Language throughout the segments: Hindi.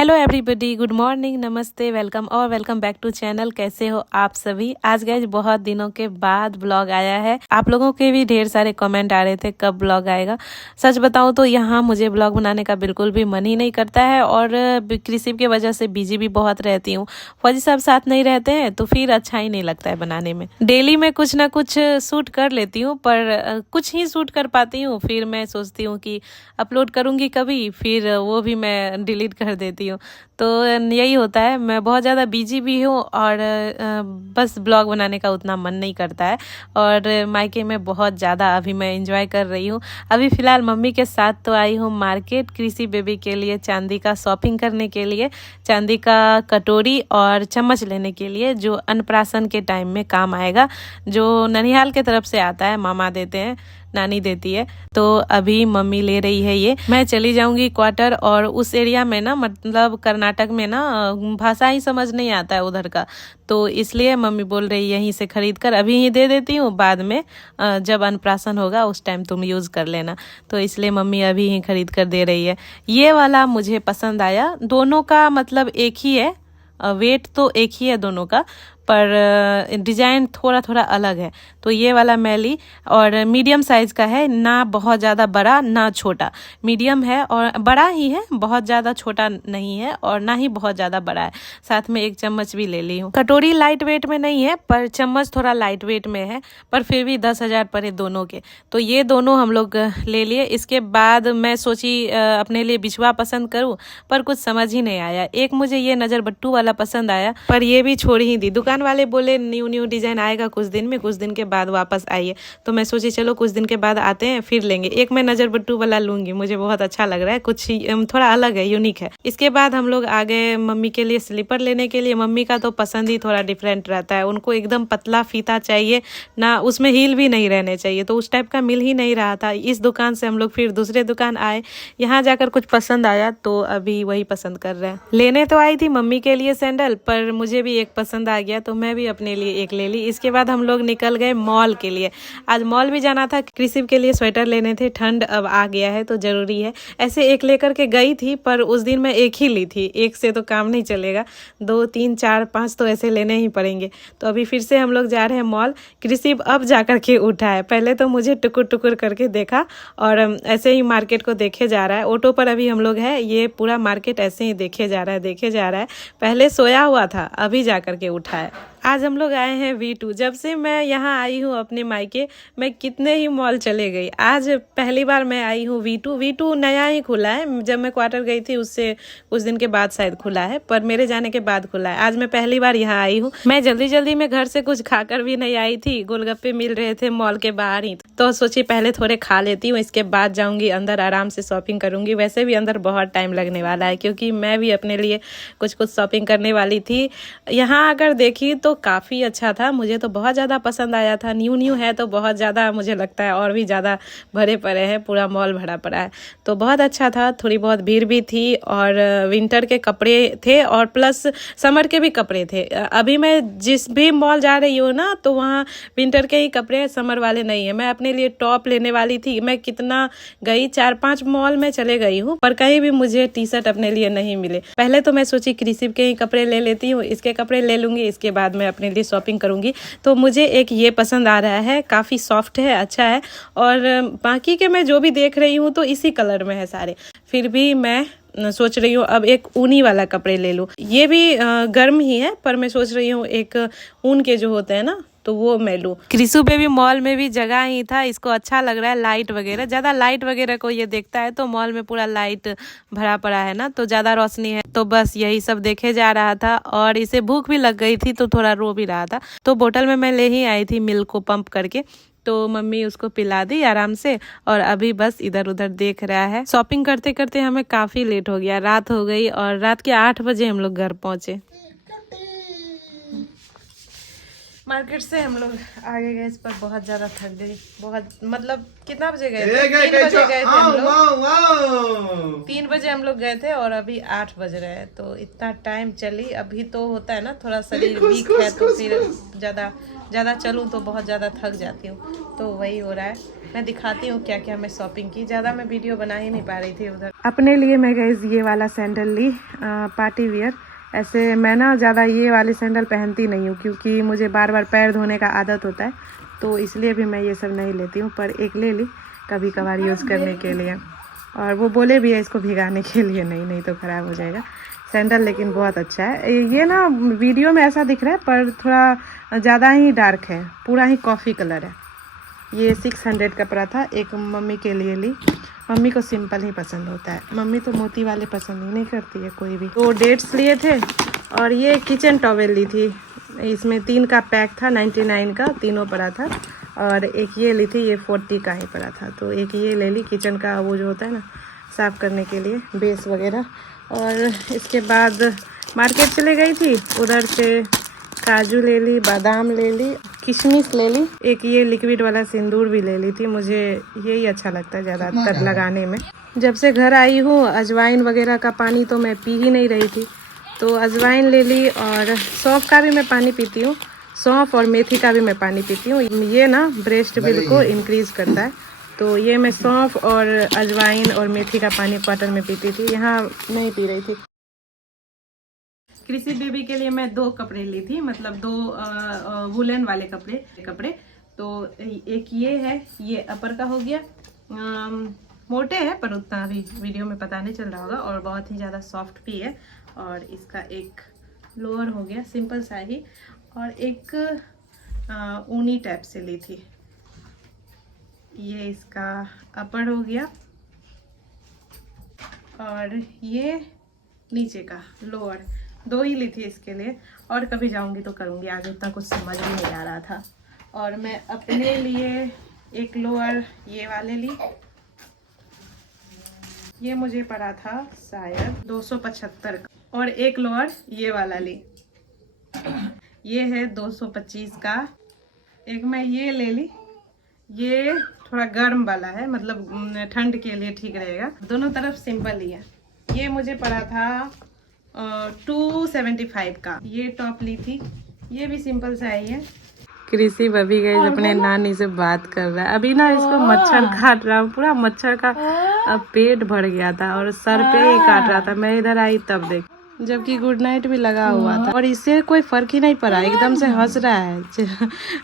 हेलो एवरीबॉडी, गुड मॉर्निंग, नमस्ते, वेलकम बैक टू चैनल। कैसे हो आप सभी। आज गाइज बहुत दिनों के बाद ब्लॉग आया है। आप लोगों के भी ढेर सारे कमेंट आ रहे थे कब ब्लॉग आएगा। सच बताऊं तो यहाँ मुझे ब्लॉग बनाने का बिल्कुल भी मन ही नहीं करता है और कृषि की वजह से बिजी भी बहुत रहती हूँ। फौजी साहब साथ नहीं रहते हैं तो फिर अच्छा ही नहीं लगता है बनाने में। डेली में कुछ ना कुछ शूट कर लेती हूँ पर कुछ ही शूट कर पाती हूँ। फिर मैं सोचती हूँ कि अपलोड करूँगी कभी, फिर वो भी मैं डिलीट कर देती हूँ। तो यही होता है, मैं बहुत ज़्यादा बिजी भी हूँ और बस ब्लॉग बनाने का उतना मन नहीं करता है। और मायके में बहुत ज़्यादा अभी मैं एंजॉय कर रही हूँ। अभी फ़िलहाल मम्मी के साथ तो आई हूँ मार्केट कृषि बेबी के लिए चांदी का शॉपिंग करने के लिए, चांदी का कटोरी और चम्मच लेने के लिए जो अन्नप्राशन के टाइम में काम आएगा, जो ननिहाल के तरफ से आता है, मामा देते हैं, नानी देती है। तो अभी मम्मी ले रही है ये। मैं चली जाऊंगी क्वार्टर और उस एरिया में ना, मतलब कर्नाटक में ना भाषा ही समझ नहीं आता है उधर का, तो इसलिए मम्मी बोल रही है यहीं से खरीद कर अभी ही दे देती हूँ, बाद में जब अन्नप्राशन होगा उस टाइम तुम यूज़ कर लेना। तो इसलिए मम्मी अभी ही खरीद कर दे रही है। ये वाला मुझे पसंद आया। दोनों का मतलब एक ही है, वेट तो एक ही है दोनों का, पर डिज़ाइन थोड़ा थोड़ा अलग है। तो ये वाला मैं ली और मीडियम साइज़ का है, ना बहुत ज़्यादा बड़ा ना छोटा, मीडियम है और बड़ा ही है, बहुत ज़्यादा छोटा नहीं है और ना ही बहुत ज़्यादा बड़ा है। साथ में एक चम्मच भी ले ली हूँ। कटोरी लाइट वेट में नहीं है पर चम्मच थोड़ा लाइट वेट में है, पर फिर भी 10,000 पड़े दोनों के। तो ये दोनों हम लोग ले लिए। इसके बाद मैं सोची अपने लिए बिछुआ पसंद करूँ, पर कुछ समझ ही नहीं आया। एक मुझे ये नज़र बट्टू वाला पसंद आया, पर ये भी छोड़ ही दी। दुकान वाले बोले न्यू डिजाइन आएगा कुछ दिन में, कुछ दिन के बाद वापस आइए। तो मैं सोची चलो कुछ दिन के बाद आते हैं फिर लेंगे। एक मैं नजर बट्टू वाला लूंगी, मुझे बहुत अच्छा लग रहा है, कुछ थोड़ा अलग है, यूनिक है। इसके बाद हम लोग आ गए मम्मी के लिए स्लीपर लेने के लिए। मम्मी का तो पसंद ही थोड़ा डिफरेंट रहता है, उनको एकदम पतला फीता चाहिए ना, उसमें हील भी नहीं रहने चाहिए। तो उस टाइप का मिल ही नहीं रहा था। इस दुकान से हम लोग फिर दूसरे दुकान आए, यहाँ जाकर कुछ पसंद आया तो अभी वही पसंद कर रहे हैं। लेने तो आई थी मम्मी के लिए सैंडल, पर मुझे भी एक पसंद आ गया तो मैं भी अपने लिए एक ले ली। इसके बाद हम लोग निकल गए मॉल के लिए। आज मॉल भी जाना था, कृषि के लिए स्वेटर लेने थे, ठंड अब आ गया है तो जरूरी है। ऐसे एक लेकर के गई थी पर उस दिन मैं एक ही ली थी, एक से तो काम नहीं चलेगा, 2 3 4 5 तो ऐसे लेने ही पड़ेंगे। तो अभी फिर से हम लोग जा रहे हैं मॉल। कृषि अब जा करके उठा है, पहले तो मुझे टुकुर टुकुर करके देखा और ऐसे ही मार्केट को देखे जा रहा है। ऑटो पर अभी हम लोग है, ये पूरा मार्केट ऐसे ही देखे जा रहा है। पहले सोया हुआ था, अभी जा करके उठा है। आज हम लोग आए हैं V2। जब से मैं यहाँ आई हूँ अपने मायके, मैं कितने ही मॉल चले गई, आज पहली बार मैं आई हूँ V2 नया ही खुला है। जब मैं क्वार्टर गई थी उससे कुछ दिन के बाद शायद खुला है, पर मेरे जाने के बाद खुला है। आज मैं पहली बार यहाँ आई हूँ। मैं जल्दी में घर से कुछ खाकर भी नहीं आई थी, गोलगप्पे मिल रहे थे मॉल के बाहर ही, तो सोची पहले थोड़े खा लेती हूँ, इसके बाद जाऊँगी अंदर, आराम से शॉपिंग करूँगी। वैसे भी अंदर बहुत टाइम लगने वाला है क्योंकि मैं भी अपने लिए कुछ शॉपिंग करने वाली थी। यहाँ अगर देखी तो काफ़ी अच्छा था, मुझे तो बहुत ज़्यादा पसंद आया था। न्यू है तो बहुत ज़्यादा मुझे लगता है और भी ज़्यादा भरे पड़े हैं, पूरा मॉल भरा पड़ा है, तो बहुत अच्छा था। थोड़ी बहुत भीड़ भी थी और विंटर के कपड़े थे और प्लस समर के भी कपड़े थे। अभी मैं जिस भी मॉल जा रही हूँ ना तो वहाँ विंटर के ही कपड़े, समर वाले नहीं है। मैं अपने लिए टॉप लेने वाली थी, मैं कितना गई, 4-5 मॉल में चले गई हूँ, पर कहीं भी मुझे टी शर्ट अपने लिए नहीं मिले। पहले तो मैं सोची कृषि के ही कपड़े ले लेती हूँ, इसके कपड़े ले लूँगी, इसके बाद मैं अपने लिए शॉपिंग करूँगी। तो मुझे एक ये पसंद आ रहा है, काफ़ी सॉफ्ट है, अच्छा है। और बाकी के मैं जो भी देख रही हूँ तो इसी कलर में है सारे, फिर भी मैं सोच रही हूँ अब एक ऊनी वाला कपड़े ले लूँ। ये भी गर्म ही है पर मैं सोच रही हूँ एक ऊन के जो होते हैं ना तो वो मैं लूँ। कृषि पे भी मॉल में भी जगह ही था, इसको अच्छा लग रहा है। लाइट वगैरह, ज़्यादा लाइट वगैरह को ये देखता है तो मॉल में पूरा लाइट भरा पड़ा है ना, तो ज़्यादा रोशनी है, तो बस यही सब देखे जा रहा था। और इसे भूख भी लग गई थी तो थोड़ा रो भी रहा था, तो बोतल में मैं ले ही आई थी मिल्क को पंप करके, तो मम्मी उसको पिला दी आराम से और अभी बस इधर उधर देख रहा है। शॉपिंग करते करते हमें काफ़ी लेट हो गया, रात हो गई और रात के 8 बजे हम लोग घर पहुँचे। मार्केट से हम लोग आगे गए, इस पर बहुत ज़्यादा थक गई, बहुत, मतलब कितना बजे गए थे? 3 बजे गए थे हम लोग। 3 बजे हम लोग गए थे और अभी 8 बज रहे हैं, तो इतना टाइम चली। अभी तो होता है ना थोड़ा शरीर वीक है तो फिर ज़्यादा चलूँ तो बहुत ज़्यादा थक जाती हूँ, तो वही हो रहा है। मैं दिखाती हूँ क्या क्या मैं शॉपिंग की। ज़्यादा मैं वीडियो बना ही नहीं पा रही थी उधर। अपने लिए मैं गई ये वाला सैंडल ली, पार्टी वियर। ऐसे मैं ना ज़्यादा ये वाली सैंडल पहनती नहीं हूँ क्योंकि मुझे बार बार पैर धोने का आदत होता है, तो इसलिए भी मैं ये सब नहीं लेती हूँ। पर एक ले ली कभी कभार यूज़ करने के लिए, और वो बोले भी है इसको भिगाने के लिए, नहीं तो ख़राब हो जाएगा सैंडल। लेकिन बहुत अच्छा है ये ना, वीडियो में ऐसा दिख रहा है पर थोड़ा ज़्यादा ही डार्क है, पूरा ही कॉफ़ी कलर है। ये 600 का पड़ा था। एक मम्मी के लिए ली, मम्मी को सिंपल ही पसंद होता है, मम्मी तो मोती वाले पसंद ही नहीं करती है कोई भी। तो डेट्स लिए थे और ये किचन टॉवेल ली थी, इसमें 3 का पैक था, 99 का तीनों पड़ा था। और एक ये ली थी, ये 40 का ही पड़ा था। तो एक ये ले ली किचन का, वो जो होता है ना साफ़ करने के लिए, बेस वगैरह। और इसके बाद मार्केट चले गई थी, उधर से काजू ले ली, बादाम ले ली, किशमिश ले ली, एक ये लिक्विड वाला सिंदूर भी ले ली थी। मुझे यही अच्छा लगता है ज़्यादातर लगाने में। जब से घर आई हूँ अजवाइन वगैरह का पानी तो मैं पी ही नहीं रही थी, तो अजवाइन ले ली। और सौंफ का भी मैं पानी पीती हूँ, सौंफ और मेथी का भी मैं पानी पीती हूँ। ये ना ब्रेस्ट मिल्क को इंक्रीज़ करता है, तो ये मैं सौंफ और अजवाइन और मेथी का पानी क्वार्टर में पीती थी, यहाँ नहीं पी रही थी। कृषि बेबी के लिए मैं 2 कपड़े ली थी, मतलब 2 वुलन वाले कपड़े। तो एक ये है, ये अपर का हो गया, मोटे हैं पर उतना अभी वीडियो में पता नहीं चल रहा होगा, और बहुत ही ज़्यादा सॉफ्ट भी है। और इसका एक लोअर हो गया सिंपल सा ही, और एक ऊनी टाइप से ली थी। ये इसका अपर हो गया, और ये नीचे का लोअर। 2 ही ली थी इसके लिए, और कभी जाऊंगी तो करूंगी, आगे उतना कुछ समझ में नहीं आ रहा था। और मैं अपने लिए एक लोअर ये वाले ली, ये मुझे पड़ा था शायद 275 का। और एक लोअर ये वाला ली, ये है 225 का। एक मैं ये ले ली, ये थोड़ा गर्म वाला है, मतलब ठंड के लिए ठीक रहेगा। दोनों तरफ सिंपल ही है। ये मुझे पड़ा था 275 का। ये टॉप ली थी, ये भी सिंपल सा ही है। कृषि बबी गई अपने नानी से बात कर रहा है। अभी ना इसको मच्छर काट रहा, पूरा मच्छर का पेट भर गया था और सर पे ही काट रहा था। मैं इधर आई तब देख, जबकि गुड नाइट भी लगा हुआ था और इससे कोई फर्क ही नहीं पड़ा, एकदम से हंस रहा है।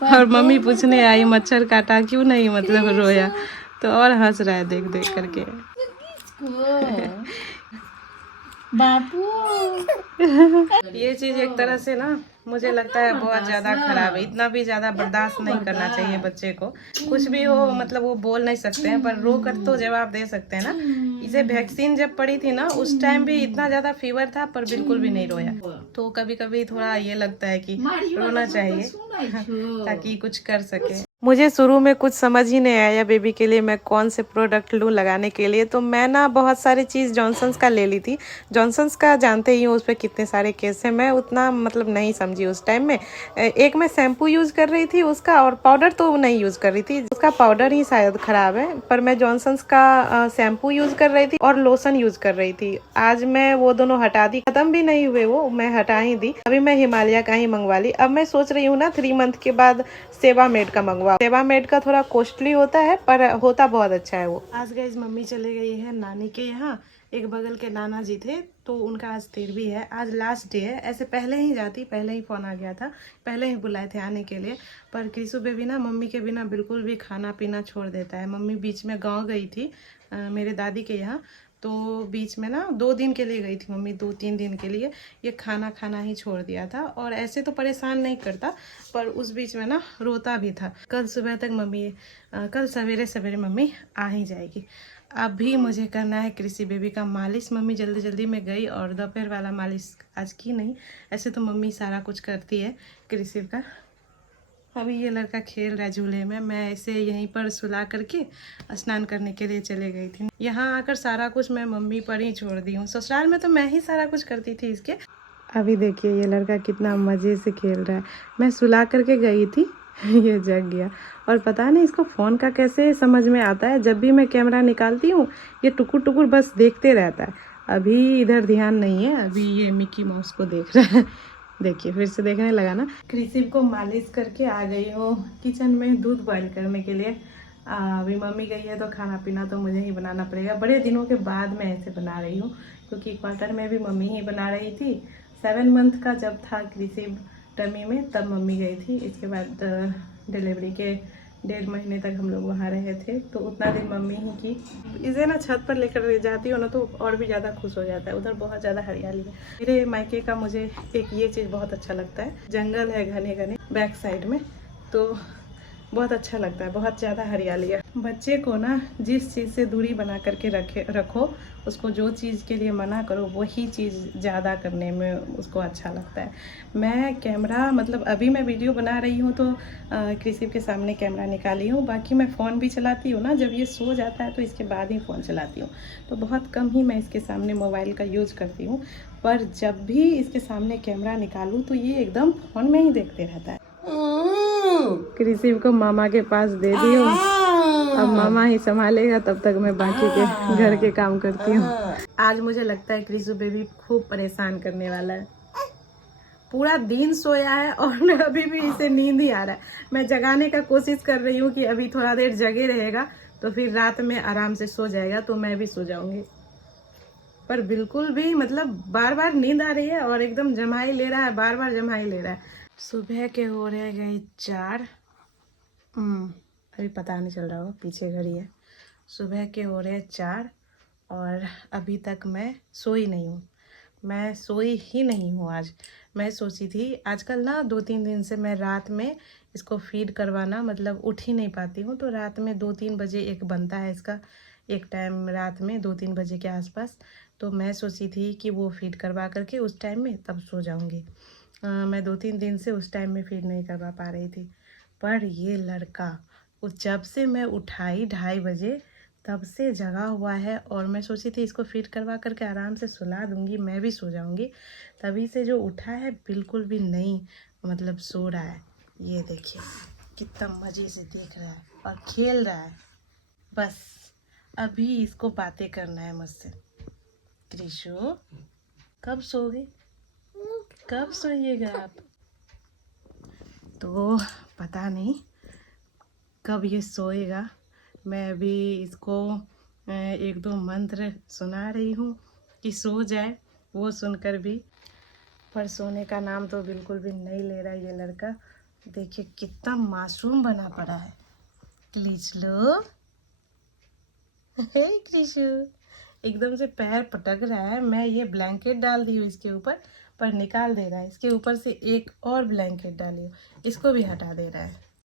और मम्मी पूछने आई मच्छर काटा क्यों नहीं, मतलब रोया, तो और हंस रहा है देख देख करके। बाबू ये चीज एक तरह से ना मुझे लगता है बहुत ज्यादा खराब है। इतना भी ज्यादा बर्दाश्त नहीं करना चाहिए बच्चे को। कुछ भी हो, मतलब वो बोल नहीं सकते हैं पर रो कर तो जवाब दे सकते हैं ना। इसे वैक्सीन जब पड़ी थी ना, उस टाइम भी इतना ज्यादा फीवर था पर बिल्कुल भी नहीं रोया। तो कभी कभी थोड़ा ये लगता है कि रोना चाहिए ताकि कुछ कर सके। मुझे शुरू में कुछ समझ ही नहीं आया बेबी के लिए मैं कौन से प्रोडक्ट लूँ लगाने के लिए। तो मैं ना बहुत सारी चीज़ जॉनसन्स का ले ली थी। जॉनसन्स का जानते ही हूँ उस पर कितने सारे केस हैं, मैं उतना मतलब नहीं समझी उस टाइम में। एक मैं शैम्पू यूज़ कर रही थी उसका, और पाउडर तो नहीं यूज़ कर रही थी, उसका पाउडर ही शायद ख़राब है। पर मैं जॉनसन्स का शैम्पू यूज़ कर रही थी और लोशन यूज़ कर रही थी। आज मैं वो दोनों हटा दी, ख़त्म भी नहीं हुए वो, मैं हटा ही दी। अभी मैं हिमालय का ही मंगवा ली। अब मैं सोच रही हूँ ना 3 मंथ के बाद सेवामेड का मंगवा। सेवामेड का थोड़ा कॉस्टली होता है पर होता बहुत अच्छा है वो। आज गाइस मम्मी चले गई है नानी के यहाँ। एक बगल के नाना जी थे तो उनका आज 13वीं है, आज लास्ट डे है। ऐसे पहले ही जाती, पहले ही फ़ोन आ गया था, पहले ही बुलाए थे आने के लिए। पर कृषु बेबी ना मम्मी के बिना बिल्कुल भी खाना पीना छोड़ देता है। मम्मी बीच में गाँव गई थी मेरे दादी के यहाँ, तो बीच में ना 2 दिन के लिए गई थी मम्मी, 2-3 दिन के लिए। ये खाना ही छोड़ दिया था, और ऐसे तो परेशान नहीं करता पर उस बीच में ना रोता भी था। कल सुबह तक मम्मी, कल सवेरे सवेरे मम्मी आ ही जाएगी। अभी मुझे करना है कृषि बेबी का मालिश। मम्मी जल्दी जल्दी में गई और दोपहर वाला मालिश आज की नहीं, ऐसे तो मम्मी सारा कुछ करती है कृषि का। अभी ये लड़का खेल रहा है झूले में, मैं इसे यहीं पर सुला करके स्नान करने के लिए चले गई थी। यहाँ आकर सारा कुछ मैं मम्मी पर ही छोड़ दी हूँ। ससुराल में तो मैं ही सारा कुछ करती थी इसके। अभी देखिए ये लड़का कितना मज़े से खेल रहा है। मैं सुला करके गई थी, ये जग गया। और पता नहीं इसको फ़ोन का कैसे समझ में आता है, जब भी मैं कैमरा निकालती हूँ ये टुकुर टुकुर बस देखते रहता है। अभी इधर ध्यान नहीं है, अभी ये मिकी माउस को देख रहा है। देखिए फिर से देखने लगा ना। कृषि को मालिश करके आ गई हूँ किचन में दूध बॉईल करने के लिए। अभी मम्मी गई है तो खाना पीना तो मुझे ही बनाना पड़ेगा। बड़े दिनों के बाद मैं ऐसे बना रही हूँ, क्योंकि क्वार्टर में भी मम्मी ही बना रही थी। 7 मंथ का जब था कृषि टमी में, तब मम्मी गई थी। इसके बाद डिलीवरी के 1.5 महीने तक हम लोग वहाँ रहे थे, तो उतना दिन मम्मी ही की। इसे ना छत पर लेकर जाती हो ना तो और भी ज़्यादा खुश हो जाता है। उधर बहुत ज़्यादा हरियाली है। मेरे मायके का मुझे एक ये चीज़ बहुत अच्छा लगता है, जंगल है घने घने बैक साइड में, तो बहुत अच्छा लगता है। बहुत ज़्यादा हरियाली है। बच्चे को ना जिस चीज़ से दूरी बना करके रखो, उसको जो चीज़ के लिए मना करो वही चीज़ ज़्यादा करने में उसको अच्छा लगता है। मैं कैमरा मतलब अभी मैं वीडियो बना रही हूँ तो कृषि के सामने कैमरा निकाली हूँ। बाकी मैं फ़ोन भी चलाती हूँ ना, जब ये सो जाता है तो इसके बाद ही फ़ोन चलाती हूँ। तो बहुत कम ही मैं इसके सामने मोबाइल का यूज़ करती हूँ। पर जब भी इसके सामने कैमरा निकालूँ तो ये एकदम फ़ोन में ही देखते रहता है। कृषि को मामा के पास दे दी हूँ, अब मामा ही संभालेगा, तब तक मैं बाकी के घर के काम करती हूँ। आज मुझे लगता है कृषि बेबी खूब परेशान करने वाला है। पूरा दिन सोया है और अभी भी इसे नींद ही आ रहा है। मैं जगाने का कोशिश कर रही हूँ कि अभी थोड़ा देर जगे रहेगा तो फिर रात में आराम से सो जाएगा, तो मैं भी सो जाऊंगी। पर बिल्कुल भी मतलब बार बार नींद आ रही है और एकदम जमाई ले रहा है, बार बार जमाई ले रहा है। सुबह के हो रहे गए 4, अभी पता नहीं चल रहा होगा, पीछे घड़ी है। सुबह के हो रहे 4 और अभी तक मैं सोई नहीं हूँ। मैं सोई ही नहीं हूँ आज। मैं सोची थी आजकल ना 2-3 दिन से मैं रात में इसको फीड करवाना मतलब उठ ही नहीं पाती हूँ। तो रात में 2-3 बजे एक बनता है इसका, एक टाइम रात में 2-3 बजे के आसपास। तो मैं सोची थी कि वो फीड करवा करके उस टाइम में तब सो जाऊँगी। मैं 2-3 दिन से उस टाइम में फीड नहीं करवा पा रही थी। पर ये लड़का जब से मैं उठाई 2:30 बजे तब से जगा हुआ है, और मैं सोची थी इसको फीड करवा करके आराम से सुला दूंगी, मैं भी सो जाऊंगी। तभी से जो उठा है बिल्कुल भी नहीं मतलब सो रहा है। ये देखिए कितना मज़े से देख रहा है और खेल रहा है। बस अभी इसको बातें करना है मुझसे। कृषु कब सोगे, कब सोइएगा आप? तो पता नहीं कब ये सोएगा। मैं अभी इसको 1-2 मंत्र सुना रही हूँ कि सो जाए, वो सुनकर भी। पर सोने का नाम तो बिल्कुल भी नहीं ले रहा ये लड़का। देखिए कितना मासूम बना पड़ा है। क्लिचलो कृषु एकदम से पैर पटक रहा है। मैं ये ब्लैंकेट डाल दी हूँ इसके ऊपर, पर निकाल दे रहा है। इसके ऊपर से एक और ब्लैंकेट डाली हूँ, इसको भी हटा दे रहा है।